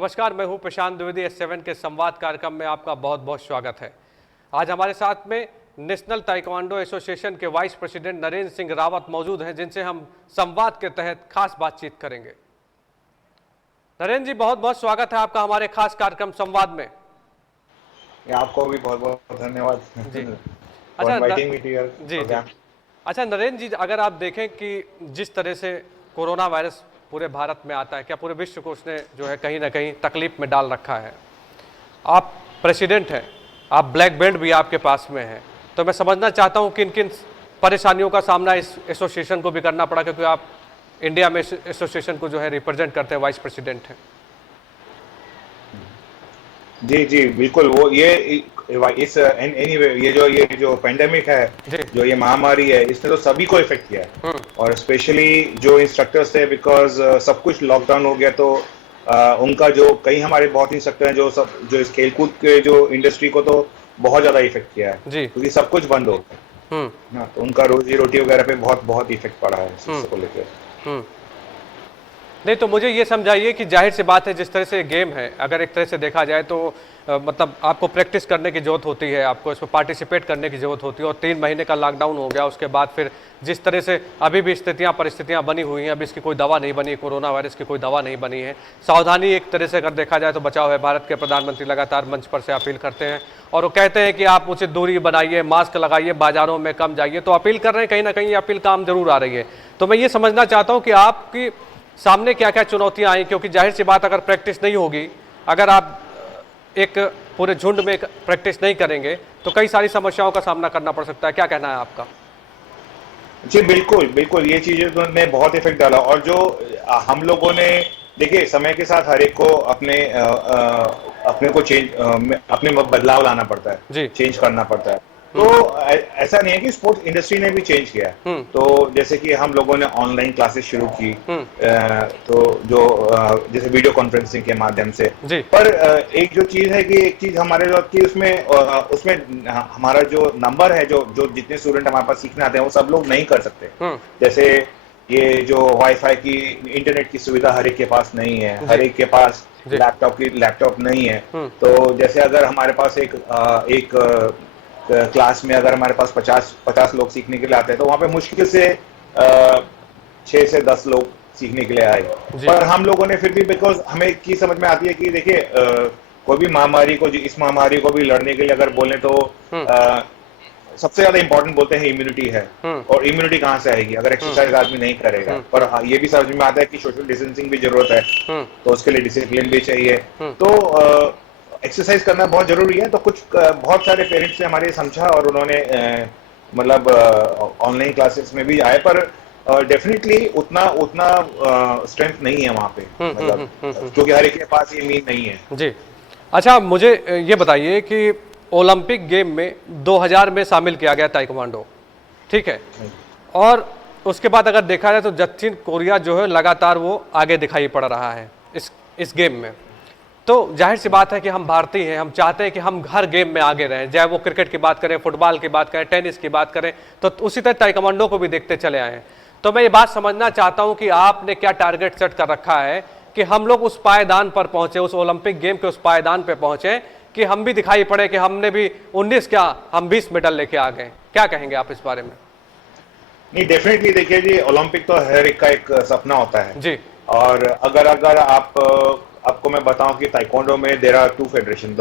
नमस्कार, मैं हूं प्रशांत द्विवेदी। S7 के संवाद कार्यक्रम में आपका बहुत बहुत स्वागत है। आज हमारे साथ में नेशनल ताइक्वांडो एसोसिएशन के वाइस प्रेसिडेंट नरेंद्र सिंह रावत मौजूद हैं, जिनसे हम संवाद के तहत खास बातचीत करेंगे। नरेंद्र जी, बहुत बहुत स्वागत है आपका हमारे खास कार्यक्रम संवाद में। आपको भी बहुत बहुत धन्यवाद जी। For inviting me to your programme. अच्छा नरेंद्र जी, अगर आप देखें कि जिस तरह से कोरोना वायरस पूरे भारत में आता है, क्या पूरे विश्व को उसने जो है कहीं ना कहीं तकलीफ में डाल रखा है। आप प्रेसिडेंट हैं, आप ब्लैक बेल्ट भी आपके पास में है, तो मैं समझना चाहता हूं किन किन परेशानियों का सामना इस एसोसिएशन को भी करना पड़ा, क्योंकि आप इंडिया में एसोसिएशन को जो है रिप्रेजेंट करते हैं, वाइस प्रेसिडेंट हैं। जी जी बिल्कुल। वो इस एनीवे ये जो पेंडेमिक है, जो ये महामारी है, इसने तो सभी को इफेक्ट किया है, और स्पेशली जो इंस्ट्रक्टर्स थे, बिकॉज सब कुछ लॉकडाउन हो गया, तो उनका जो कई हमारे बहुत इंस्ट्रक्टर हैं जो इस खेलकूद के जो इंडस्ट्री को तो बहुत ज्यादा इफेक्ट किया है, क्योंकि सब कुछ बंद हो गया, तो उनका रोजी रोटी वगैरह पे बहुत बहुत इफेक्ट पड़ा है इस को लेकर। नहीं, तो मुझे ये समझाइए कि जाहिर सी बात है, जिस तरह से गेम है, अगर एक तरह से देखा जाए तो मतलब आपको प्रैक्टिस करने की ज़रूरत होती है, आपको इसमें पार्टिसिपेट करने की ज़रूरत होती है, और 3 महीने का लॉकडाउन हो गया, उसके बाद फिर जिस तरह से अभी भी परिस्थितियां बनी हुई हैं, अभी इसकी कोई दवा नहीं बनी, कोरोना वायरस की कोई दवा नहीं बनी है। सावधानी एक तरह से अगर देखा जाए तो बचाव है। भारत के प्रधानमंत्री लगातार मंच पर से अपील करते हैं और वो कहते हैं कि आप उचित दूरी बनाइए, मास्क लगाइए, बाजारों में कम जाइए, तो अपील कर रहे हैं, कहीं ना कहीं ये अपील काम जरूर आ रही है। तो मैं ये समझना चाहता हूँ कि आपकी सामने क्या क्या चुनौतियां आई, क्योंकि जाहिर सी बात अगर प्रैक्टिस नहीं होगी, अगर आप एक पूरे झुंड में प्रैक्टिस नहीं करेंगे तो कई सारी समस्याओं का सामना करना पड़ सकता है। क्या कहना है आपका? जी बिल्कुल बिल्कुल, ये चीजें ने बहुत इफेक्ट डाला, और जो हम लोगों ने देखिए, समय के साथ हर एक को अपने को अपने बदलाव लाना पड़ता है, चेंज करना पड़ता है। तो ऐसा नहीं है कि स्पोर्ट्स इंडस्ट्री ने भी चेंज किया है। तो जैसे कि हम लोगों ने ऑनलाइन क्लासेस शुरू की, तो जो जैसे वीडियो कॉन्फ्रेंसिंग के माध्यम से, पर एक जो चीज है कि एक चीज हमारे जो कि उसमें हमारा जो नंबर है, जो जितने स्टूडेंट हमारे पास सीखने आते हैं, वो सब लोग नहीं कर सकते। जैसे ये जो वाईफाई की, इंटरनेट की सुविधा हर एक के पास नहीं है, हर एक के पास लैपटॉप नहीं है। तो जैसे अगर हमारे पास एक क्लास में अगर हमारे पास 50 लोग सीखने के लिए आते हैं, तो वहां पे मुश्किल से 6 से 10 लोग सीखने के लिए आए। पर हम लोगों ने फिर भी, बिकॉज हमें की समझ में आती है कि देखिए, कोई भी महामारी को, इस महामारी को भी लड़ने के लिए अगर बोले तो सबसे ज्यादा इंपॉर्टेंट बोलते हैं इम्यूनिटी है। और इम्यूनिटी कहाँ से आएगी अगर एक्सरसाइज आदमी नहीं करेगा। पर ये भी समझ में आता है कि सोशल डिस्टेंसिंग भी जरूरत है, तो उसके लिए डिसिप्लिन भी चाहिए। तो एक्सरसाइज करना बहुत जरूरी है। तो बहुत सारे पेरेंट्स ने हमारे समझा, और उन्होंने मतलब ऑनलाइन क्लासेस में भी आए, पर डेफिनेटली उतना स्ट्रेंथ नहीं है वहां पे, मतलब क्योंकि हर एक के पास ये मीन नहीं है। जी। अच्छा, मुझे ये बताइए कि ओलंपिक गेम में 2000 में शामिल किया गया ताइक्वांडो, ठीक है, और उसके बाद अगर देखा जाए तो दक्षिण कोरिया जो है लगातार वो आगे दिखाई पड़ रहा है इस गेम में। तो जाहिर सी बात है कि हम भारतीय हैं, हम चाहते हैं कि हम हर गेम में आगे रहें, चाहे वो क्रिकेट की बात करें, फुटबॉल की बात करें, टेनिस की बात करें, तो उसी तरह ताइक्वांडो को भी देखते चले आए हैं। तो मैं ये बात समझना चाहता हूं कि आपने क्या टारगेट सेट कर रखा है कि हम लोग उस पायदान पर पहुंचे, उस ओलंपिक गेम के उस पायदान पर पहुंचे कि हम भी दिखाई पड़े कि हमने भी 19 क्या, हम 20 मेडल लेके आ गए। क्या कहेंगे आप इस बारे में? नहीं, डेफिनेटली देखिए जी, ओलंपिक तो हर एक का एक सपना होता है जी। और अगर आपको मैं बताऊं कि ताइक्वांडो में देयर आर 2 फेडरेशन,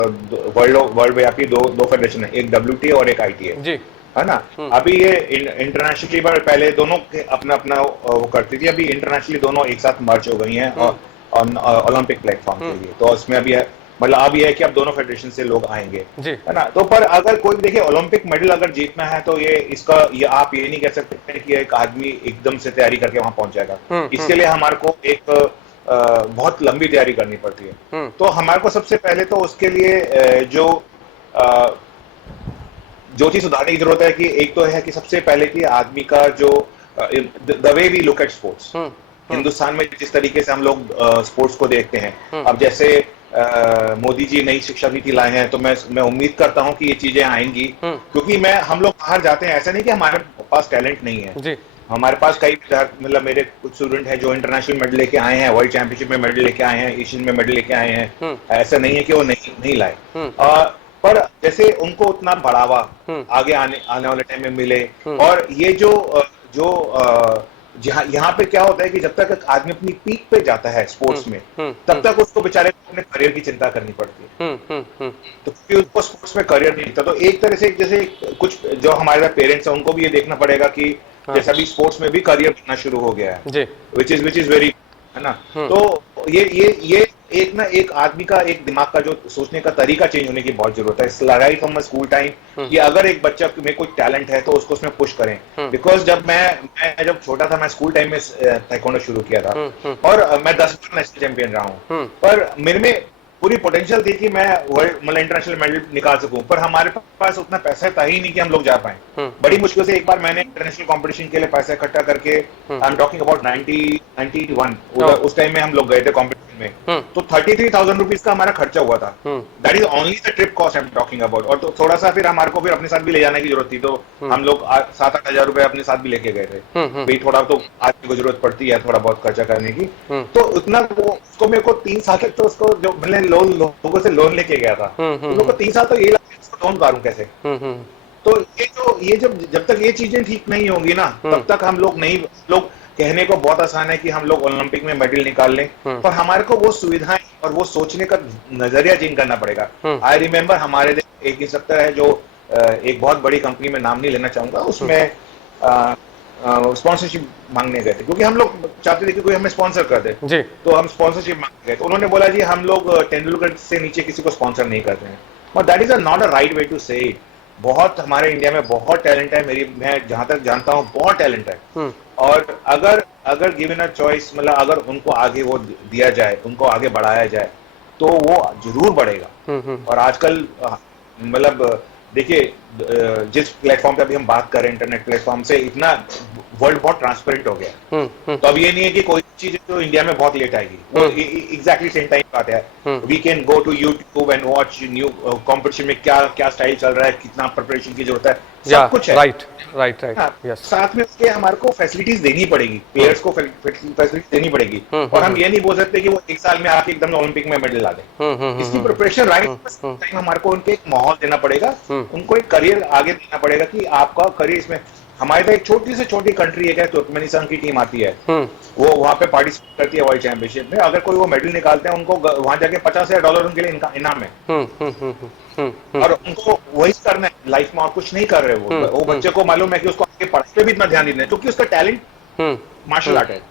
वर्ल्ड व्यापी दो फेडरेशन है, एक WTA और एक ITA जी, है ना। अभी ये इंटरनेशनली पहले दोनों अपना वो करती थी, अभी इंटरनेशनली दोनों एक साथ मर्ज हो गई हैं ओलंपिक प्लेटफॉर्म के लिए। तो उसमें अभी मतलब अब ये है कि अब दोनों फेडरेशन से लोग आएंगे, है ना। तो पर अगर कोई देखिए, ओलंपिक मेडल अगर जीतना है तो ये आप ये नहीं कह सकते कि एक आदमी एकदम से तैयारी करके वहां पहुंच जाएगा। इसके लिए हमारे को एक बहुत लंबी तैयारी करनी पड़ती है। तो हमारे को सबसे पहले तो उसके लिए जो चीज सुधारने की जरूरत है कि एक तो है कि सबसे पहले कि आदमी का जो the way we look at sports, Hindustan में जिस तरीके से हम लोग स्पोर्ट्स को देखते हैं, अब जैसे मोदी जी नई शिक्षा नीति लाए हैं, तो मैं उम्मीद करता हूं कि ये चीजें आएंगी, क्योंकि हम लोग बाहर जाते हैं, ऐसा नहीं कि हमारे पास टैलेंट नहीं है जी। हमारे पास कई मतलब मेरे कुछ स्टूडेंट हैं जो इंटरनेशनल मेडल लेके आए हैं, वर्ल्ड चैंपियनशिप में मेडल लेके आए हैं, एशियन में मेडल लेके आए हैं। ऐसा नहीं है कि वो नहीं नहीं लाए। पर जैसे उनको उतना बढ़ावा आगे आने आने वाले टाइम में मिले, और ये जो यहाँ पे क्या होता है कि जब तक एक आदमी अपनी पीक पे जाता है स्पोर्ट्स में, तब तक उसको बेचारे को अपने करियर की चिंता करनी पड़ती है। तो क्योंकि उसको स्पोर्ट्स में करियर नहीं था, तो एक तरह से जैसे कुछ जो हमारे पेरेंट्स हैं उनको भी ये देखना पड़ेगा कि जैसा भी स्पोर्ट्स में भी करियर बनना शुरू हो गया है, विच इज वेरी, है ना। तो ये एक आदमी का एक दिमाग का जो सोचने का तरीका चेंज होने की बहुत जरूरत है। राइट फ्रॉम स्कूल टाइम कि अगर एक बच्चा में कोई टैलेंट है तो उसको उसमें पुश करें। बिकॉज जब मैं जब छोटा था, मैं स्कूल टाइम में ताइक्वांडो शुरू किया था, और मैं 10 बार नेशनल चैंपियन रहा हूँ, पर मेरे में पूरी पोटेंशियल थी कि मैं वर्ल्ड मतलब इंटरनेशनल मेडल निकाल सकूं, पर हमारे पास उतना पैसा था ही नहीं कि हम लोग जा पाए। बड़ी मुश्किल से एक बार मैंने इंटरनेशनल कंपटीशन के लिए पैसा इकट्ठा करके, आई एम टॉकिंग अबाउट 91, उस टाइम में हम लोग गए थे कंपटीशन में, तो 33,000 रुपीज का हमारा खर्चा हुआ था। That is only the trip cost I am talking about. और तो थोड़ा सा फिर हमारे को फिर अपने साथ भी ले जाने की जरूरत थी, तो हम लोग 7-8 हजार रुपए अपने साथ भी लेके गए थे। भाई थोड़ा तो आदमी को जरूरत पड़ती है थोड़ा बहुत खर्चा करने की, तो उतना उसको मेरे को 3 साल तक तो उसको जो मैंने लोगों से लोन लेके गया था, उन लोगों को 3 साल तो ये लगा लोन उतारूं कैसे। तो ये जब तक ये चीजें ठीक नहीं होंगी ना, तब तक हम लोग नहीं, लोग कहने को बहुत आसान है कि हम लोग ओलंपिक में मेडल निकाल लें, पर हमारे को वो सुविधाएं और वो सोचने का नजरिया चेंज करना पड़ेगा। आई रिमेम्बर हमारे एक इंस्ट्रक्टर है जो एक बहुत बड़ी कंपनी में नाम नहीं लेना चाहूंगा, उसमें स्पॉन्सरशिप मांगने गए थे, क्योंकि हम लोग चाहते थे कि कोई हमें स्पॉन्सर कर दे जी। तो हम स्पॉन्सरशिप मांगने गए, तो उन्होंने बोला जी हम लोग तेंदुलकर से नीचे किसी को स्पॉन्सर नहीं करते हैं। But that is not a right way to say it. बहुत हमारे इंडिया में बहुत टैलेंट है, मैं जहां तक जानता हूँ बहुत टैलेंट है, और अगर गिवन अ चॉइस, मतलब अगर उनको आगे वो दिया जाए, उनको आगे बढ़ाया जाए, तो वो जरूर बढ़ेगा। और आजकल मतलब देखिए जिस प्लेटफॉर्म पे अभी हम बात कर रहे हैं, इंटरनेट प्लेटफॉर्म से, इतना वर्ल्ड बहुत ट्रांसपेरेंट हो गया। तो अब ये नहीं है कि कोई चीज तो इंडिया में बहुत लेट आएगी, वो एग्जैक्टली सेम टाइम बात है। We can go to YouTube and watch new competition में क्या क्या स्टाइल चल रहा है, कितना प्रिपरेशन की जरूरत है, सब कुछ है। राइट। यस। साथ में उसके हमारे को फैसिलिटीज देनी पड़ेगी, प्लेयर्स को फैसिलिटीज देनी पड़ेगी, और हम ये नहीं बोल सकते कि वो एक साल में आके एकदम ओलंपिक में मेडल ला दे। इसकी प्रिपरेशन राइट टाइम हमारे को उनके एक माहौल देना पड़ेगा, उनको एक करियर आगे देना पड़ेगा कि आपका करियर इसमें। हमारे तो एक छोटी से छोटी कंट्री है, तुर्कमेनिस्तान की टीम आती है, वो वहां पे पार्टिसिपेट करती है वर्ल्ड चैंपियनशिप में। अगर कोई वो मेडल निकालते हैं, उनको वहां जाके $50,000 उनके लिए इनाम है, और उनको वही करना है लाइफ में, और कुछ नहीं कर रहे वो बच्चे को मालूम है कि उसको आगे पढ़ाई पे भी इतना ध्यान देना है, क्योंकि उसका टैलेंट मार्शल आर्ट है,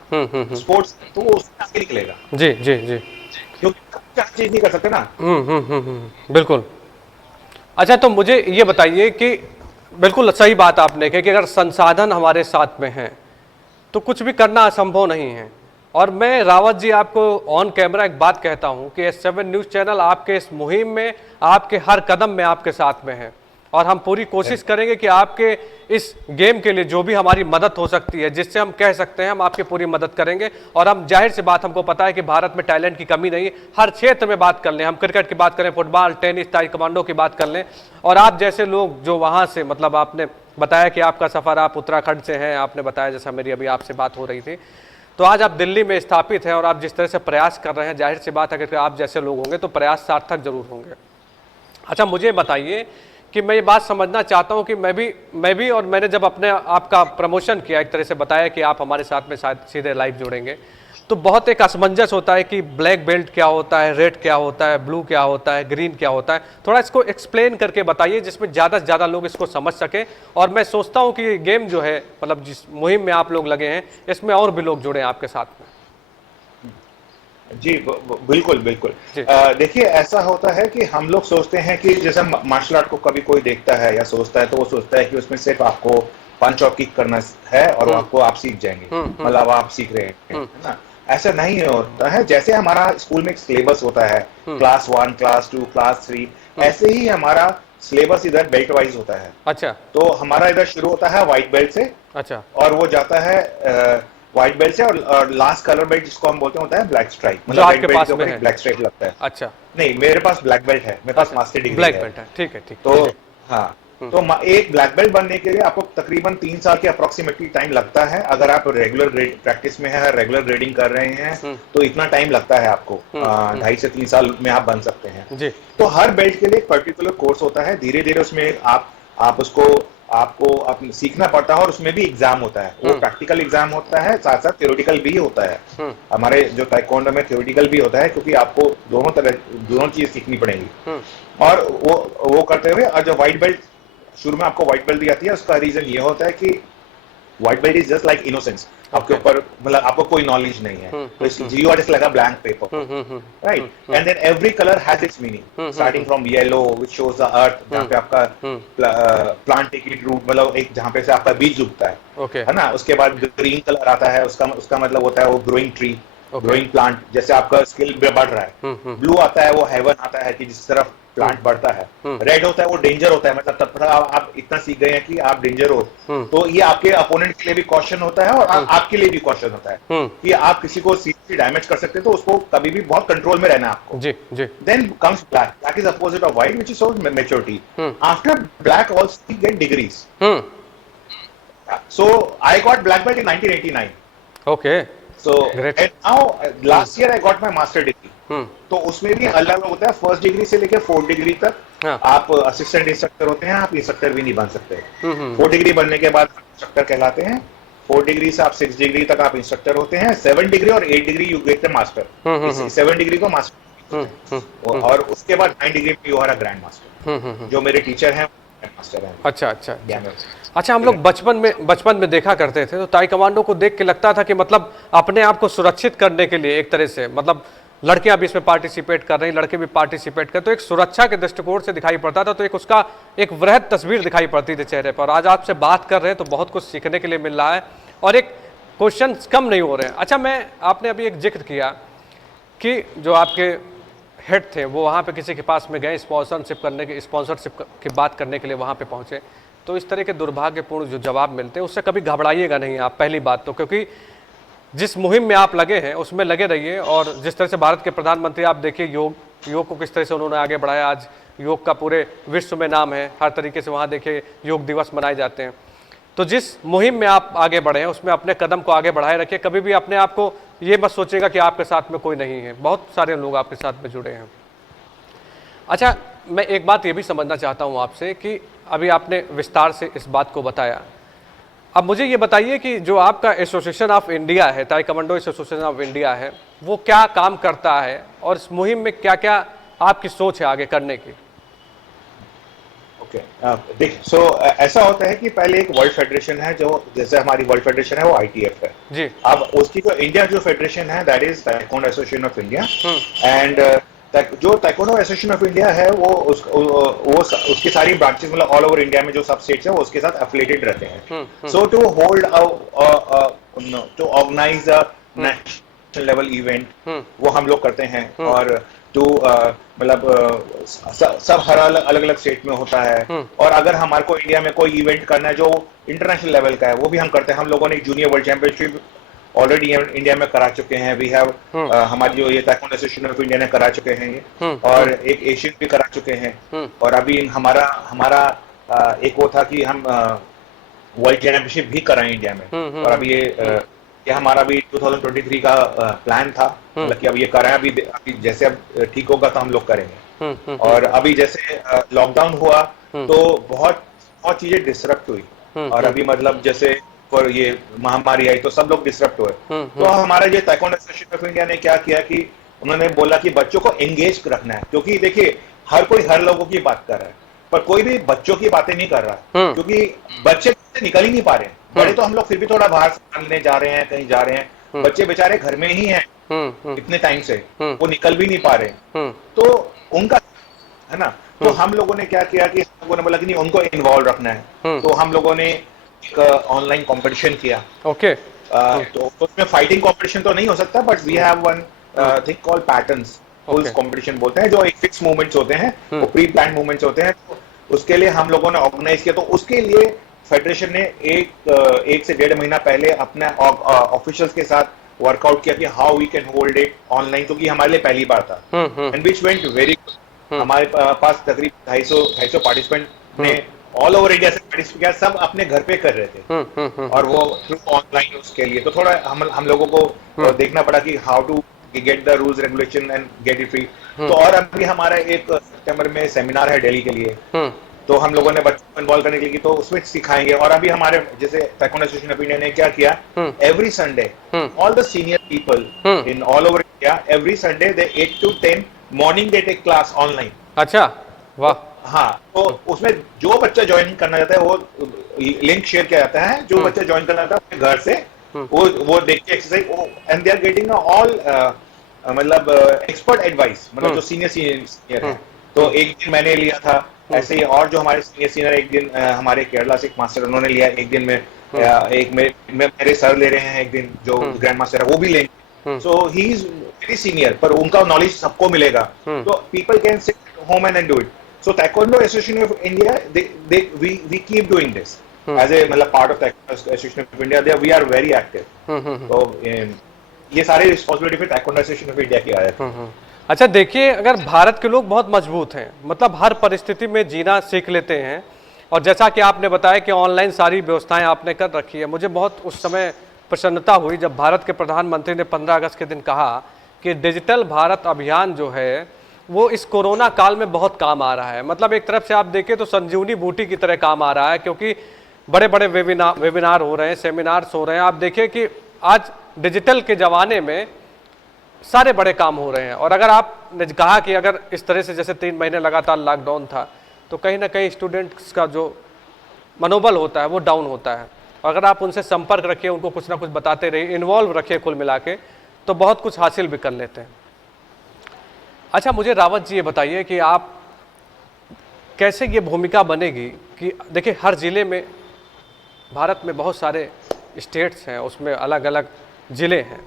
स्पोर्ट्स, तो वो उससे आगे निकलेगा। जी जी जी, क्योंकि चीज नहीं कर सकते ना। बिल्कुल। अच्छा, तो मुझे ये बताइए कि बिल्कुल सही बात आपने कही कि अगर संसाधन हमारे साथ में हैं तो कुछ भी करना असंभव नहीं है। और मैं रावत जी आपको ऑन कैमरा एक बात कहता हूं कि S7 न्यूज़ चैनल आपके इस मुहिम में, आपके हर कदम में आपके साथ में है, और हम पूरी कोशिश करेंगे कि आपके इस गेम के लिए जो भी हमारी मदद हो सकती है, जिससे हम कह सकते हैं, हम आपकी पूरी मदद करेंगे। और हम जाहिर सी बात, हमको पता है कि भारत में टैलेंट की कमी नहीं है, हर क्षेत्र में बात कर लें, हम क्रिकेट की बात करें, फुटबॉल, टेनिस, ताइक्वांडो की बात कर लें, और आप जैसे लोग जो वहाँ से, मतलब आपने बताया कि आपका सफ़र, आप उत्तराखंड से हैं, आपने बताया जैसा मेरी अभी आपसे बात हो रही थी, तो आज आप दिल्ली में स्थापित हैं, और आप जिस तरह से प्रयास कर रहे हैं, जाहिर सी बात है अगर आप जैसे लोग होंगे तो प्रयास सार्थक जरूर होंगे। अच्छा, मुझे बताइए कि मैं ये बात समझना चाहता हूँ कि मैं भी और मैंने जब अपने आपका प्रमोशन किया, एक तरह से बताया कि आप हमारे साथ में शायद सीधे लाइव जुड़ेंगे, तो बहुत एक असमंजस होता है कि ब्लैक बेल्ट क्या होता है, रेड क्या होता है, ब्लू क्या होता है, ग्रीन क्या होता है। थोड़ा इसको एक्सप्लेन करके बताइए जिसमें ज़्यादा से ज़्यादा लोग इसको समझ सकें। और मैं सोचता हूँ कि ये गेम जो है, मतलब जिस मुहिम में आप लोग लगे हैं, इसमें और भी लोग जुड़े आपके साथ में। जी बिल्कुल बिल्कुल। देखिए, ऐसा होता है कि हम लोग सोचते हैं कि जैसे मार्शल आर्ट को कभी कोई देखता है या सोचता है, तो वो सोचता है कि उसमें सिर्फ आपको पंच और किक करना है और आपको आप सीख जाएंगे, मतलब आप सीख रहे हैं ना। ऐसा नहीं होता है। जैसे हमारा स्कूल में एक सिलेबस होता है, क्लास 1, क्लास 2, क्लास 3, ऐसे ही हमारा सिलेबस इधर बेल्ट वाइज होता है। अच्छा। तो हमारा इधर शुरू होता है व्हाइट बेल्ट से, अच्छा, और वो जाता है व्हाइट बेल्ट से, और लास्ट कलर बेल्ट जिसको हम बोलते हैं होता है ब्लैक स्ट्राइक, मतलब आपके पास में है ब्लैक स्ट्राइक लगता है। अच्छा। नहीं, मेरे पास ब्लैक बेल्ट है, मेरे पास मास्टर डिग्री है, ब्लैक बेल्ट है। ठीक है, ठीक। तो हाँ, तो एक ब्लैक बेल्ट बनने के लिए आपको तकरीबन 3 साल के अप्रोक्सीमेटली टाइम लगता है। अगर आप रेगुलर प्रैक्टिस में है, रेगुलर ग्रेडिंग कर रहे हैं, तो इतना टाइम लगता है आपको। 2.5 से 3 साल में आप बन सकते हैं। जी। तो हर बेल्ट के लिए एक पर्टिकुलर कोर्स होता है, धीरे धीरे उसमें आप उसको आपको सीखना पड़ता है, और उसमें भी एग्जाम होता है। वो प्रैक्टिकल एग्जाम होता है, साथ साथ थ्योरेटिकल भी होता है। हमारे जो ताइक्वांडो में थ्योरेटिकल भी होता है, क्योंकि आपको दोनों चीज सीखनी पड़ेगी। और वो करते हुए, और जो व्हाइट बेल्ट शुरू में आपको व्हाइट बेल्ट दी जाती है, उसका रीजन ये होता है कि white belt is just like innocence. आपके ऊपर मतलब आपको कोई नॉलेज नहीं है, तो you are just like a blank paper, right? And then every colour has its meaning, starting from yellow which shows the earth, जहां पे आपका प्लांट टिकेट रूट, मतलब एक जहां पे से आपका बीज उगता है ना। उसके बाद ग्रीन कलर आता है, उसका मतलब होता है वो ग्रोइंग ट्री, ग्रोइंग प्लांट, जैसे आपका स्किल बढ़ रहा है। ब्लू आता है, वो हेवन आता है कि जिस तरफ प्लांट बढ़ता है। रेड होता है, वो डेंजर होता है, मतलब तब आप इतना सीख गए हैं कि आप डेंजर हो। तो ये आपके अपोनेंट के लिए भी कॉशन होता है, और आपके लिए भी कॉशन होता है कि आप किसी को सीरियसली डैमेज कर सकते हैं, तो उसको कभी भी बहुत कंट्रोल में रहना है आपको। जी जी। Then comes black. Black is opposite of white, which is so maturity. After black also you get degrees. So I got black belt in 1989। Okay. So and now last year I got my master degree. तो उसमें भी अलग अलग होता है, first degree से लेकर 4th degree तक। आप असिस्टेंट इंस्ट्रक्टर होते हैं, आप इंस्ट्रक्टर भी नहीं बन सकते। 4th डिग्री बनने के बाद इंस्ट्रक्टर कहलाते हैं। 4th डिग्री से आप 6th डिग्री तक आप इंस्ट्रक्टर होते हैं। 7th डिग्री और 8th degree you get the master. 7th degree को मास्टर, और उसके बाद 9th डिग्री पे you are a grand master. जो मेरे टीचर हैं मास्टर हैं। अच्छा अच्छा अच्छा। हम लोग बचपन में देखा करते थे, तो ताइक्वांडो को देख के लगता था कि मतलब अपने आप को सुरक्षित करने के लिए एक तरह से, मतलब लड़कियां भी इसमें पार्टिसिपेट कर रही, लड़के भी पार्टिसिपेट कर, तो एक सुरक्षा के दृष्टिकोण से दिखाई पड़ता था। तो एक उसका एक वृहद तस्वीर दिखाई पड़ती थी चेहरे पर। आज आपसे बात कर रहे हैं तो बहुत कुछ सीखने के लिए मिल रहा है, और एक क्वेश्चन कम नहीं हो रहे हैं। अच्छा, आपने अभी एक जिक्र किया कि जो आपके हेड थे वो वहाँ पे किसी के पास में गए स्पॉन्सरशिप की बात करने के लिए वहाँ पे पहुँचे, तो इस तरह के दुर्भाग्यपूर्ण जो जवाब मिलते हैं उससे कभी घबराइएगा नहीं आप, पहली बात तो, क्योंकि जिस मुहिम में आप लगे हैं उसमें लगे रहिए। और जिस तरह से भारत के प्रधानमंत्री आप देखिए योग को किस तरह से उन्होंने आगे बढ़ाया, आज योग का पूरे विश्व में नाम है, हर तरीके से वहाँ देखिए योग दिवस मनाए जाते हैं। तो जिस मुहिम में आप आगे बढ़े हैं उसमें अपने कदम को आगे बढ़ाए रखिए, कभी भी अपने आप को ये मत सोचिएगा कि आपके साथ में कोई नहीं है, बहुत सारे लोग आपके साथ में जुड़े हैं। अच्छा, मैं एक बात ये भी समझना चाहता हूँ आपसे कि अभी आपने विस्तार से इस बात को बताया, अब मुझे ये बताइए कि जो आपका एसोसिएशन ऑफ इंडिया है, ताइक्वांडो एसोसिएशन ऑफ इंडिया है, वो क्या काम करता है और इस मुहिम में क्या क्या आपकी सोच है आगे करने की? देख, ऐसा होता है कि पहले एक वर्ल्ड फेडरेशन है, जो जैसे हमारी वर्ल्ड फेडरेशन है वो ITF है जी। अब उसकी जो इंडिया जो फेडरेशन है that is taekwondo association of India. And जो ताइक्वांडो एसोसिएशन ऑफ इंडिया है वो उसकी सारी ब्रांचेस, मतलब ऑल ओवर इंडिया में जो सब स्टेट्स है वो उसके साथ एफिलिएटेड रहते हैं। So to hold to organise a national level event वो हम लोग करते हैं। और तो मतलब सब हर अलग अलग स्टेट में होता है। और अगर हमारे को इंडिया में कोई इवेंट करना है जो इंटरनेशनल लेवल का है वो भी हम करते हैं। हम लोगों ने junior world championship already India में करा चुके हैं। वी हैव हमारी जो ये ताइक्वांडो एसोसिएशन ऑफ इंडिया ने करा चुके हैं ये, और एक एशियन भी करा चुके हैं। और अभी हमारा एक वो था कि हम वर्ल्ड चैंपियनशिप भी कराएं इंडिया में। और अभी ये हमारा भी 2023 का प्लान था, मतलब कि अब ये कराएं। अभी जैसे अब ठीक होगा तो हम लोग करेंगे। और अभी जैसे लॉकडाउन हुआ तो बहुत चीजें डिसरप्ट हुई, और अभी मतलब जैसे पर ये महामारी आई तो सब लोग डिसरप्ट हुए। तो हमारा ये ताइक्वांडो एसोसिएशन ऑफ इंडिया ने क्या किया कि उन्होंने बोला कि बच्चों को एंगेज रखना है, क्योंकि देखिए हर लोगों की बात कर रहा है पर कोई भी बच्चों की बातें नहीं कर रहा, क्योंकि बच्चे निकल ही नहीं पा रहे। बड़े तो हम लोग फिर भी थोड़ा बाहर सामने जा रहे हैं, कहीं जा रहे हैं, बच्चे बेचारे घर में ही हैं इतने टाइम से, वो निकल भी नहीं पा रहे। तो उनका है ना, तो हम लोगों ने क्या किया कि हम लोगों ने बोला कि नहीं, उनको इन्वॉल्व रखना है। तो हम लोगों ने एक ऑनलाइन कंपटीशन किया। ओके। तो उसमें फाइटिंग कंपटीशन तो नहीं हो सकता, but we have one thing called patterns, पुल्स कंपटीशन बोलते हैं, जो एक फिक्स मूवमेंट्स होते हैं, वो प्री प्लान मूवमेंट्स होते हैं। तो उसके लिए हम लोगों ने ऑर्गेनाइज किया। तो उसके लिए फेडरेशन ने एक से 1.5 महीना पहले अपने ऑफिशियल्स के साथ वर्कआउट किया कि how we can hold it online, क्योंकि हमारे लिए पहली बार था। And which went very good. हमारे पास तकरीबन 250 पार्टिसिपेंट ने ऑल ओवर इंडिया से पार्टिसिपेट किया, सब अपने घर पे कर रहे थे और वो थ्रू ऑनलाइन उसके लिए तो थोड़ा हम लोगों को देखना पड़ा कि how to get the rules regulation and get it free. तो और अभी हमारा एक सितंबर में सेमिनार है दिल्ली के लिए, तो हम लोगों ने बच्चों को इन्वॉल्व करने के लिए की, तो उसमें सिखाएंगे। और अभी हमारे जैसे ताइक्वांडो एसोसिएशन ऑफ इंडिया ने क्या किया, every Sunday all the senior people in all over India, every Sunday they 8 to 10 morning they take class online. अच्छा, वाह। हाँ, तो उसमें जो बच्चा ज्वाइन करना चाहता है वो लिंक शेयर किया जाता है, जो बच्चा ज्वाइन करना चाहता है अपने घर से वो देख के exercise, and they are getting all मतलब एक्सपर्ट एडवाइस, मतलब जो सीनियर है। तो एक दिन मैंने लिया था ऐसे ही, और जो हमारे सीनियर एक दिन हमारे केरला से एक मास्टर उन्होंने लिया एक दिन में, एक मेरे सर ले रहे हैं एक दिन, जो ग्रैंड मास्टर है वो भी लेंगे। सो ही इज वेरी सीनियर, पर उनका नॉलेज सबको मिलेगा, तो people can sit home and do it. So Taekwondo Association of India, we keep doing this as a मतलब part of Taekwondo Association of India. We are very active. तो ये सारे responsibility फिर Taekwondo Association of India की आ जाती है। अच्छा देखिए, अगर भारत के लोग बहुत मजबूत हैं, मतलब हर परिस्थिति में जीना सीख लेते हैं, और जैसा कि आपने बताया कि ऑनलाइन सारी व्यवस्थाएं आपने कर रखी है, मुझे बहुत उस समय प्रसन्नता हुई जब भारत के प्रधानमंत्री ने 15 अगस्त के दिन कहा कि डिजिटल भारत अभियान जो है वो इस कोरोना काल में बहुत काम आ रहा है। मतलब एक तरफ से आप देखें तो संजीवनी बूटी की तरह काम आ रहा है, क्योंकि बड़े बड़े वेबिनार हो रहे हैं, सेमिनार्स हो रहे हैं। आप देखिए कि आज डिजिटल के ज़माने में सारे बड़े काम हो रहे हैं। और अगर आपने कहा कि अगर इस तरह से जैसे 3 महीने लगातार लॉकडाउन था, तो कहीं ना कहीं स्टूडेंट्स का जो मनोबल होता है वो डाउन होता है। अगर आप उनसे संपर्क रखिए, उनको कुछ ना कुछ बताते रहिए, इन्वॉल्व रखिए कुल मिला के, तो बहुत कुछ हासिल भी कर लेते हैं। अच्छा, मुझे रावत जी ये बताइए कि आप कैसे ये भूमिका बनेगी कि देखिए हर ज़िले में, भारत में बहुत सारे स्टेट्स हैं, उसमें अलग अलग ज़िले हैं।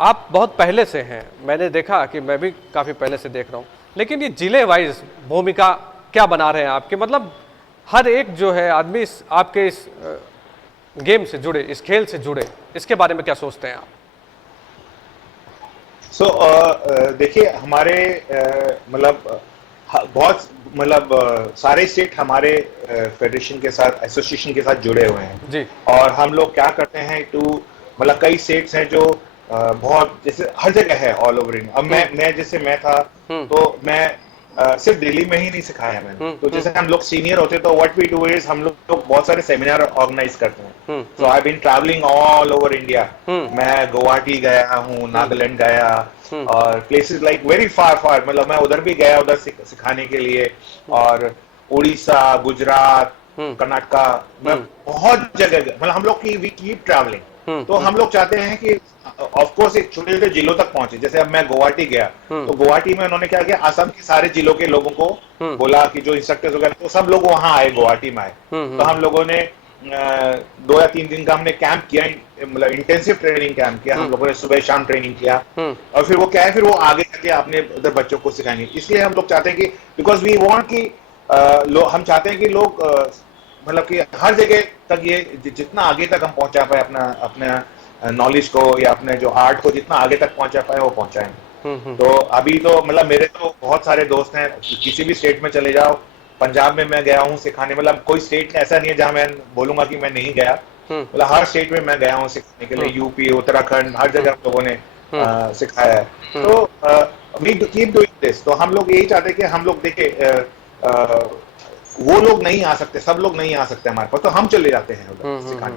आप बहुत पहले से हैं, मैंने देखा कि मैं भी काफ़ी पहले से देख रहा हूँ, लेकिन ये ज़िले वाइज भूमिका क्या बना रहे हैं आपके? मतलब हर एक जो है आदमी आपके इस गेम से जुड़े, इस खेल से जुड़े, इसके बारे में क्या सोचते हैं आप? देखिए हमारे मतलब बहुत मतलब सारे स्टेट हमारे फेडरेशन के साथ, एसोसिएशन के साथ जुड़े हुए हैं जी। और हम लोग क्या करते हैं मतलब कई स्टेट्स हैं जो बहुत जैसे हर जगह है ऑल ओवर इंडिया। अब मैं जैसे मैं था तो मैं सिर्फ दिल्ली में ही नहीं सिखाया मैंने। तो जैसे हम लोग सीनियर होते तो व्हाट वी डू इज हम लोग बहुत सारे सेमिनार ऑर्गेनाइज करते हैं। So I been travelling all over India. मैं गुवाहाटी गया हूँ, नागालैंड गया और places like very far far, मतलब मैं उधर भी गया उधर सिखाने के लिए, और उड़ीसा, गुजरात, कर्नाटका, मैं बहुत जगह गया। मतलब हम लोग की वी कीप ट्रैवलिंग। तो हम लोग चाहते हैं कि ऑफ कोर्स एक छोटे छोटे जिलों तक पहुंचे। जैसे अब मैं गुवाहाटी गया तो गुवाहाटी में उन्होंने क्या किया, असम के सारे जिलों के लोगों को बोला कि जो इंस्ट्रक्टर्स वगैरह, तो सब लोग वहां आए, गुवाहाटी में आए। तो हम लोगों ने 2 या 3 दिन का हमने कैंप किया, मतलब इंटेंसिव ट्रेनिंग कैंप किया। हम लोगों ने सुबह शाम ट्रेनिंग किया और फिर वो क्या है, फिर वो आगे जाके अपने उधर बच्चों को सिखाएंगे। इसलिए हम लोग चाहते हैं कि बिकॉज वी वांट कि हम चाहते हैं कि लोग मतलब कि हर जगह तक ये जितना आगे तक हम पहुंचा पाए अपना नॉलेज को या अपने जो आर्ट को जितना आगे तक पहुंचा पाए वो पहुंचाएं। तो अभी तो मतलब मेरे तो बहुत सारे दोस्त हैं, किसी भी स्टेट में चले जाओ। पंजाब में मैं गया हूँ सिखाने, मतलब कोई स्टेट ऐसा नहीं है जहाँ मैं बोलूंगा कि मैं नहीं गया। मतलब हर स्टेट में मैं गया हूँ सिखाने के लिए, यूपी, उत्तराखंड, हर जगह लोगों ने सिखाया है। तो वी कीप डूइंग दिस। तो हम लोग यही चाहते हैं कि हम लोग देखें वो लोग नहीं आ सकते, सब लोग नहीं आ सकते हमारे पास, तो हम चले जाते हैं उधर सिखाने,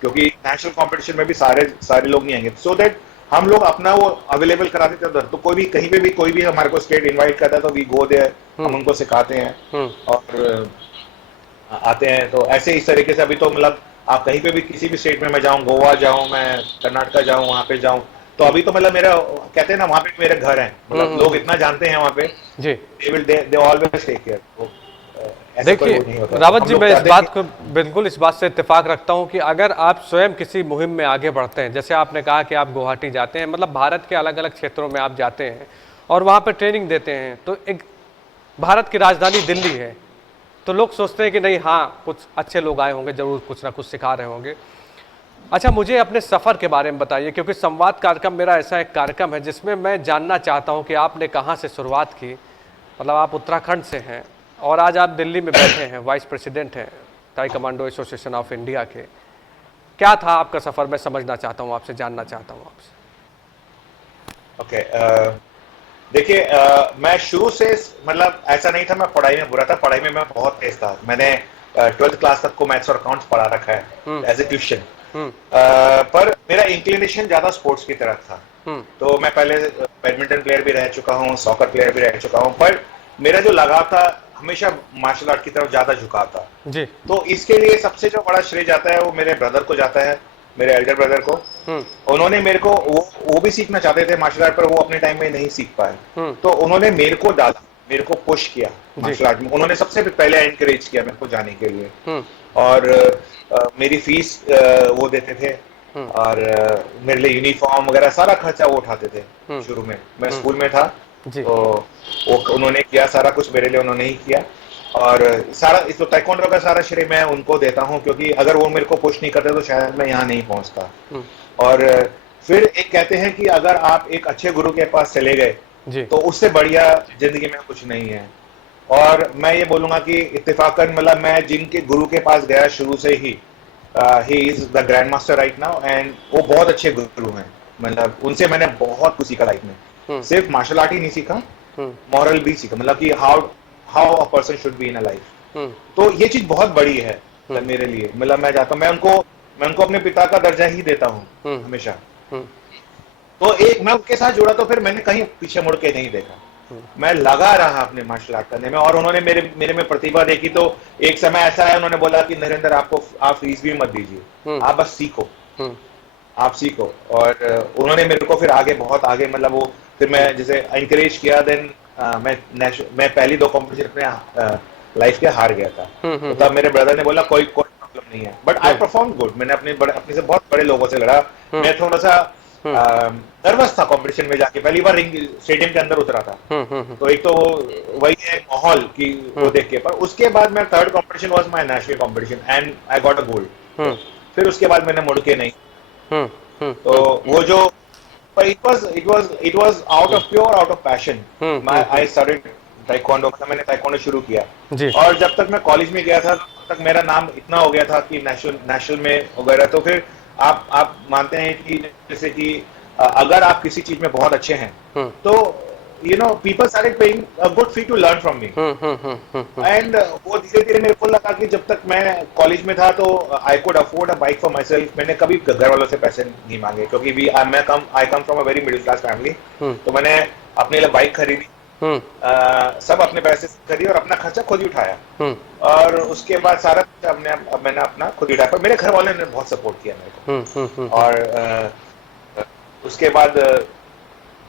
क्योंकि नेशनल कंपटीशन में भी सारे लोग नहीं आएंगे। सो दैट हम लोग अपना वो अवेलेबल करा देते हैं उधर। तो कोई भी कहीं पे भी कोई भी हमारे को स्टेट इनवाइट करता है तो वी गो देयर, हम उनको सिखाते हैं और आते हैं। तो ऐसे इस तरीके से अभी तो मतलब आप कहीं पे भी किसी भी स्टेट में मैं जाऊँ, गोवा जाऊँ, मैं कर्नाटका जाऊँ, वहाँ पे जाऊँ, तो अभी तो मतलब मेरा कहते हैं ना वहाँ पे मेरे घर हैं, मतलब लोग इतना जानते हैं वहाँ पे, दे ऑलवेज टेक केयर। देखिए रावत जी, मैं इस बात से इत्तेफाक रखता हूं कि अगर आप स्वयं किसी मुहिम में आगे बढ़ते हैं, जैसे आपने कहा कि आप गुवाहाटी जाते हैं, मतलब भारत के अलग अलग क्षेत्रों में आप जाते हैं और वहां पर ट्रेनिंग देते हैं, तो एक भारत की राजधानी दिल्ली है, तो लोग सोचते हैं कि नहीं, हाँ कुछ अच्छे लोग आए होंगे, जरूर कुछ ना कुछ सिखा रहे होंगे। अच्छा, मुझे अपने सफ़र के बारे में बताइए, क्योंकि संवाद कार्यक्रम मेरा ऐसा एक कार्यक्रम है जिसमें मैं जानना चाहता हूँ कि आपने कहाँ से शुरुआत की। मतलब आप उत्तराखंड से हैं, और आज आप दिल्ली में बैठे हैं, वाइस प्रेसिडेंट हैं ताई कमांडो एसोसिएशन ऑफ इंडिया के। क्या था आपका सफ़र, मैं समझना चाहता हूँ आपसे, जानना चाहता हूँ आपसे। ओके, देखिए, मैं शुरू से मतलब ऐसा नहीं था मैं पढ़ाई में बुरा था, पढ़ाई में मैं बहुत तेज था। मैंने 12th क्लास तक को मैथ्स और अकाउंट्स पढ़ा रखा है एज ए ट्यूशन। पर मेरा इंक्लिनेशन ज्यादा स्पोर्ट्स की तरफ था। तो मैं पहले बैडमिंटन प्लेयर भी रह चुका हूँ, सॉकर प्लेयर भी रह चुका हूँ, पर मेरा जो लगाव था हमेशा मार्शल आर्ट की तरफ ज्यादा झुकाव था। जी। तो इसके लिए सबसे जो बड़ा श्रेय जाता है वो मेरे ब्रदर को जाता है, मेरे एल्डर ब्रदर को। उन्होंने मेरे को वो भी सीखना चाहते थे मार्शल आर्ट, पर वो अपने टाइम में नहीं सीख पाए। तो उन्होंने मेरे को डाला, मेरे को पुश किया मार्शल आर्ट में। उन्होंने सबसे पहले एनकरेज किया मेरे को जाने के लिए। और मेरी फीस वो देते थे, और मेरे लिए यूनिफॉर्म वगैरह सारा खर्चा वो उठाते थे। शुरू में मैं स्कूल में था, तो वो उन्होंने किया सारा कुछ मेरे लिए, उन्होंने ही किया। और सारा इस तो ताइक्वांडो का सारा श्रेय मैं उनको देता हूँ, क्योंकि अगर वो मेरे को पुश नहीं करते तो शायद मैं यहाँ नहीं पहुँचता। और फिर एक कहते हैं कि अगर आप एक अच्छे गुरु के पास चले गए तो उससे बढ़िया जिंदगी में कुछ नहीं है। और मैं ये बोलूंगा कि इत्तेफाकन मतलब मैं जिनके गुरु के पास गया शुरू से ही, he is the grand master right now, and वो बहुत अच्छे गुरु हैं। मतलब उनसे मैंने बहुत कुछ सीखा लाइफ में। सिर्फ मार्शल आर्ट ही नहीं सीखा, मॉरल भी सीखा, मतलब कि how a person should be in a life. तो ये चीज बहुत बड़ी है मेरे लिए। मतलब मैं चाहता हूँ, मैं उनको अपने पिता का दर्जा ही देता हूँ हमेशा। तो एक मैं उनके साथ जुड़ा तो फिर मैंने कहीं पीछे मुड़ के नहीं देखा, मैं लगा रहा अपने मार्शल आर्ट करने में। और उन्होंने मेरे में प्रतिभा देखी, तो एक समय ऐसा है उन्होंने बोला कि नरेंद्र आप फीस भी मत दीजिए, आप बस सीखो, आप सीखो। और उन्होंने मेरे को फिर आगे बहुत आगे मतलब वो फिर मैं जैसे एनकरेज किया। देन मैं पहली 2 कॉम्पिटिशन अपने लाइफ के हार गया था। तो तब मेरे ब्रदर ने बोला कोई प्रॉब्लम नहीं है, बट आई परफॉर्म गुड। मैंने अपने से बहुत बड़े लोगों से लड़ा। मैं थोड़ा सा नर्वस था कंपटीशन में जाके, पहली बार रिंग स्टेडियम के अंदर उतरा था। तो एक तो वही है माहौल की वो देख के, पर उसके बाद मैं 3rd competition was my national competition and I got a gold. फिर उसके बाद मैंने मुड़ के नहीं। तो वो जो it was out of passion. I started taekwondo, मतलब मैंने taekwondo शुरू किया। और जब तक मैं कॉलेज में गया था तब तक मेरा नाम इतना हो गया था कि नेशनल में वगैरह। तो फिर आप मानते हैं कि जैसे कि अगर आप किसी चीज में बहुत अच्छे हैं तो people started paying a good fee to learn from me. And वो धीरे धीरे मेरे को लगा कि जब तक मैं कॉलेज में था तो I could afford a bike for myself. मैंने कभी घर वालों से पैसे नहीं मांगे, क्योंकि I come from a very middle class family. तो मैंने अपने लिए बाइक खरीदी, सब अपने पैसे से खरीदी और अपना खर्चा खुद ही उठाया। और उसके बाद सारा मैंने अपना खुद ही उठाया, पर मेरे घर वालों ने बहुत सपोर्ट किया मेरे को। और उसके बाद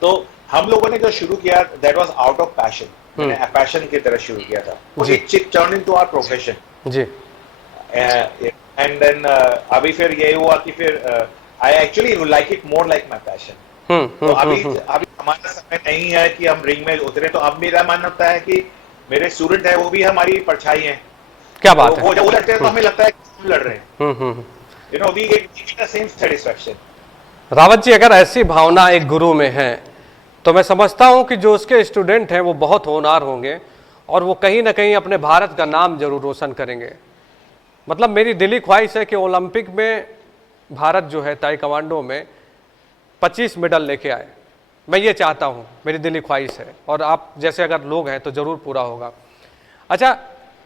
तो हम लोगों ने जो शुरू किया that was out of passion. मैंने पैशन की तरह शुरू किया था, it turn into our profession जी। एंड देन अभी फिर ये हुआ कि फिर I actually like it more like my passion. तो अभी हमारा समय नहीं है कि हम रिंग में उतरे। तो अब मेरा मानना होता है कि मेरे स्टूडेंट है वो भी हमारी परछाई है। क्या बात है। वो जब लड़ते हैं तो हमें लगता है कि हम लड़ रहे हैं। We get the same satisfaction. Rawat ji, अगर ऐसी भावना एक गुरु में है तो मैं समझता हूं कि जो उसके स्टूडेंट हैं वो बहुत होनहार होंगे और वो कहीं ना कहीं अपने भारत का नाम जरूर रोशन करेंगे। मतलब मेरी दिली ख्वाहिश है कि ओलंपिक में भारत जो है ताई कमांडो में 25 मेडल लेके आए। मैं ये चाहता हूं, मेरी दिली ख्वाहिश है, और आप जैसे अगर लोग हैं तो ज़रूर पूरा होगा। अच्छा,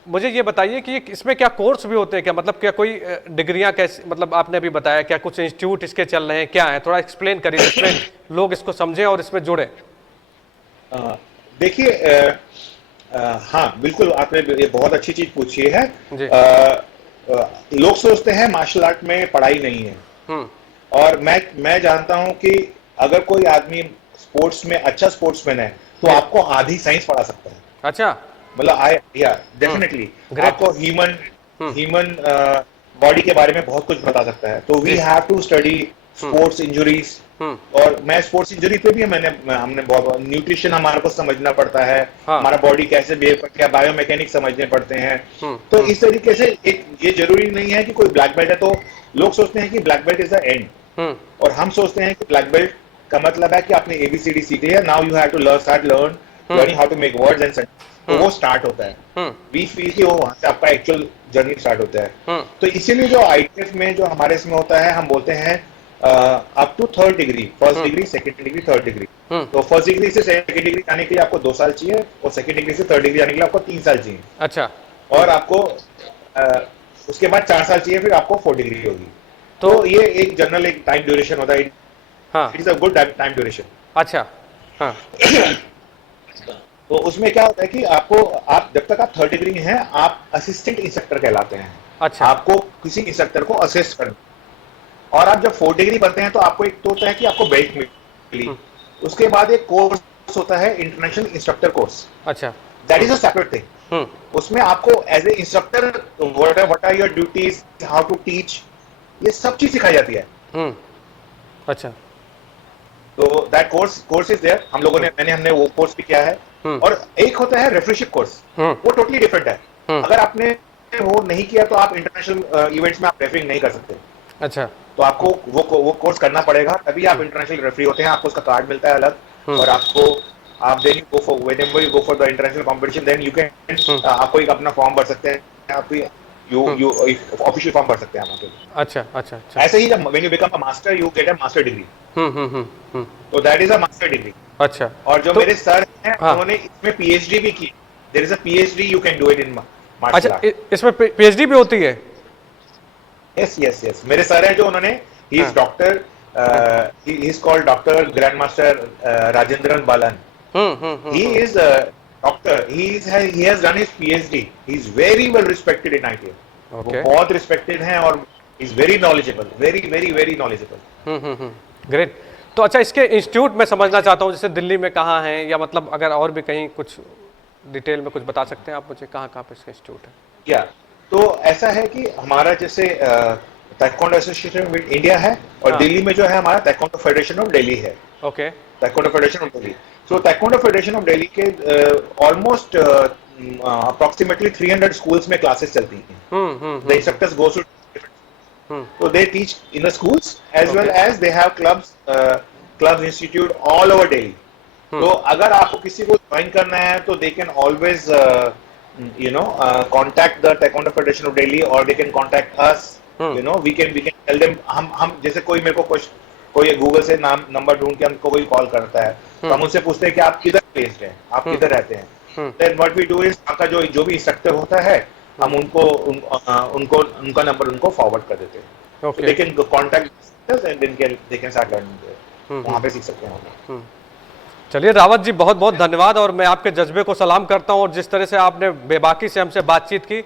मुझे ये बताइए कि इसमें क्या कोर्स भी होते हैं क्या? मतलब क्या कोई डिग्रियां कैसे, मतलब आपने अभी बताया क्या कुछ इंस्टीट्यूट इसके चल रहे हैं, क्या है? थोड़ा एक्सप्लेन करिए जिसमें लोग इसको समझें और इसमें जुड़े। देखिए, हाँ बिल्कुल, आपने ये बहुत अच्छी चीज पूछी है। लोग सोचते हैं मार्शल आर्ट में पढ़ाई नहीं है, और मैं जानता हूं कि अगर कोई आदमी स्पोर्ट्स में अच्छा स्पोर्ट्समैन है तो आपको आधी साइंस पढ़ा सकता है। अच्छा, मतलब डेफिनेटली आपको ह्यूमन बॉडी के बारे में बहुत कुछ बता सकता है। तो we have to study sports injuries. और मैं स्पोर्ट्स इंजरी पे भी हमने बहुत न्यूट्रिशन हमारे को समझना पड़ता है। हमारा बॉडी कैसे बिहेव करता है, बायोमैकेनिक्स समझने पड़ते हैं। तो इस तरीके से एक ये जरूरी नहीं है कि कोई ब्लैक बेल्ट है तो लोग सोचते हैं कि black belt is the end, और हम सोचते हैं कि ब्लैक बेल्ट का मतलब है कि आपने ABCD सीख लिया, now you have to learning how to make words and sentences. तो वो स्टार्ट होता है। वी फील कि वो वहां से आपका एक्चुअल जर्नी स्टार्ट होता है। तो इसीलिए जो आईटीएफ में जो हमारे इसमें होता है, हम बोलते हैं up to 3rd degree, 1st degree, 2nd degree, 3rd degree. तो 1st डिग्री से 2nd डिग्री जाने के लिए आपको 2 साल चाहिए, और 2nd डिग्री से 3rd डिग्री जाने के लिए आपको 3 साल चाहिए। अच्छा। और आपको उसके बाद 4 साल चाहिए, फिर आपको 4 डिग्री होगी। तो ये एक जनरल एक टाइम ड्यूरेशन होता है। हाँ। It is a good time duration. अच्छा। हाँ। तो उसमें क्या होता है कि आप जब तक आप 3rd डिग्री में हैं, आप असिस्टेंट इंस्ट्रक्टर कहलाते हैं। अच्छा। आपको किसी इंस्ट्रक्टर को असिस्ट करना, और आप जब 4th डिग्री बनते हैं तो आपको एक तो होता है कि आपको बेल्ट मिली। उसके बाद एक कोर्स होता है, इंटरनेशनल इंस्ट्रक्टर कोर्स। अच्छा। That is a separate thing. उसमें आपको as a instructor what are your duties, how to teach, ये सब चीज सिखाई जाती है। अच्छा। तो दैट कोर्स इज देयर। हमने वो कोर्स भी किया है। और एक होता है रेफरीशिप कोर्स, वो टोटली डिफरेंट है। अगर आपने वो नहीं किया तो आप इंटरनेशनल इवेंट्स में आप रेफरिंग नहीं कर सकते। अच्छा। तो आपको वो कोर्स करना पड़ेगा, तभी आप इंटरनेशनल रेफरी होते हैं। आपको उसका कार्ड मिलता है अलग, और आप then go for whenever you go for the international competition, then you can आपको एक अपना फॉर्म भर सकते हैं, आप यू ऑफिशियल फॉर्म भर सकते हैं आप। अच्छा। अच्छा। अच्छा। ऐसे ही जब when you become a master, you get a master degree. तो that is a master degree. अच्छा। और जो मेरे सर हैं, उन्होंने इसमें पीएचडी भी की। There is a PhD, you can do it in martial art. अच्छा, इसमें पीएचडी भी होती है? यस। मेरे सर है जो उन्होंने, he is doctor, he is called doctor grand master Rajendran Balan. He is doctor, he has done his PhD. He is very well respected in ITF. वो बहुत रिस्पेक्टेड हैं, और is very knowledgeable, very knowledgeable. Great. तो अच्छा, इसके institute में समझना चाहता हूँ, जैसे दिल्ली में कहाँ हैं, या मतलब अगर और भी कहीं कुछ डिटेल में कुछ बता सकते हैं आप मुझे, कहाँ पे इसका इंस्टीट्यूट है? क्या, तो ऐसा है कि हमारा जैसे ताइक्वांडो एसोसिएशन विद इंडिया है, और दिल्ली में जो है हमारा ताइक्वांडो फेडरेशन ऑफ दिल्ली है। Okay. Taekwondo federation of Delhi. So taekwondo federation of Delhi के ऑलमोस्ट अप्रॉक्सीमेटली 300 स्कूल्स में क्लासेस चलती हैं। The instructors go to so they teach in the schools as well as they have clubs institute all over Delhi. तो अगर आपको किसी को join करना है तो they can always contact the Taekwondo Federation of Delhi, or they can contact us. We can tell them, हम जैसे कोई मेरे को कोई गूगल से नंबर ढूंढ के हमको कोई कॉल करता है, तो हम उनसे पूछते हैं कि आप किधर प्लेस्ड हैं, आप किधर रहते हैं। Then what we do is, आपका जो भी इंस्ट्रक्टर होता है, हम उनका नंबर उनको फॉरवर्ड कर देते हैं। Okay. So they can contact us and then they can start learning there. वहाँ पे सीख सकते हैं। चलिए रावत जी, बहुत बहुत धन्यवाद, और मैं आपके जज्बे को सलाम करता हूँ, और जिस तरह से आपने बेबाकी से हमसे बातचीत की,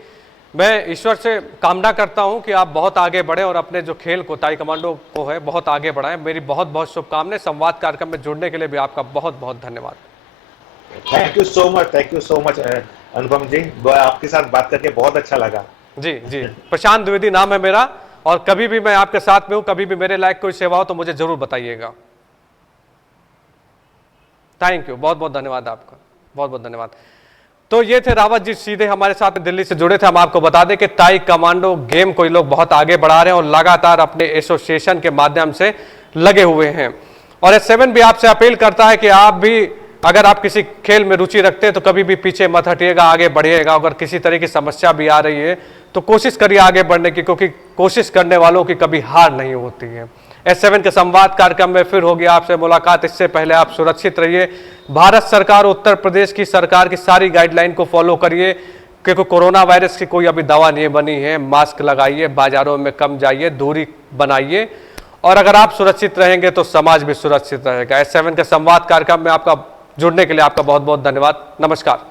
मैं ईश्वर से कामना करता हूँ कि आप बहुत आगे बढ़े, और अपने जो खेल को, ताई कमांडो को है, बहुत आगे बढ़ाएं। मेरी बहुत बहुत शुभकामनाएं। संवाद कार्यक्रम में जुड़ने के लिए भी आपका बहुत बहुत धन्यवाद। थैंक यू सो मच अनुपम जी, आपके साथ बात करके बहुत अच्छा लगा। जी। प्रशांत द्विवेदी नाम है मेरा, और कभी भी मैं आपके साथ में हूं, कभी भी मेरे लायक कोई सेवा हो तो मुझे जरूर बताइएगा। थैंक यू, बहुत बहुत धन्यवाद आपका, बहुत बहुत धन्यवाद। तो ये थे रावत जी, सीधे हमारे साथ दिल्ली से जुड़े थे। हम आपको बता दें कि ताई कमांडो गेम को लोग बहुत आगे बढ़ा रहे हैं, और लगातार अपने एसोसिएशन के माध्यम से लगे हुए हैं। और S7 भी आपसे अपील करता है कि आप भी, अगर आप किसी खेल में रुचि रखते हैं तो कभी भी पीछे मत हटिएगा, आगे बढ़िएगा। अगर किसी तरह की समस्या भी आ रही है तो कोशिश करिए आगे बढ़ने की, क्योंकि कोशिश करने वालों की कभी हार नहीं होती है। S7 के संवाद कार्यक्रम में फिर होगी आपसे मुलाकात। इससे पहले आप सुरक्षित रहिए। भारत सरकार, उत्तर प्रदेश की सरकार की सारी गाइडलाइन को फॉलो करिए, क्योंकि कोरोना वायरस की कोई अभी दवा नहीं बनी है। मास्क लगाइए, बाजारों में कम जाइए, दूरी बनाइए, और अगर आप सुरक्षित रहेंगे तो समाज भी सुरक्षित रहेगा। S7 के संवाद कार्यक्रम में आपका जुड़ने के लिए आपका बहुत बहुत धन्यवाद। नमस्कार।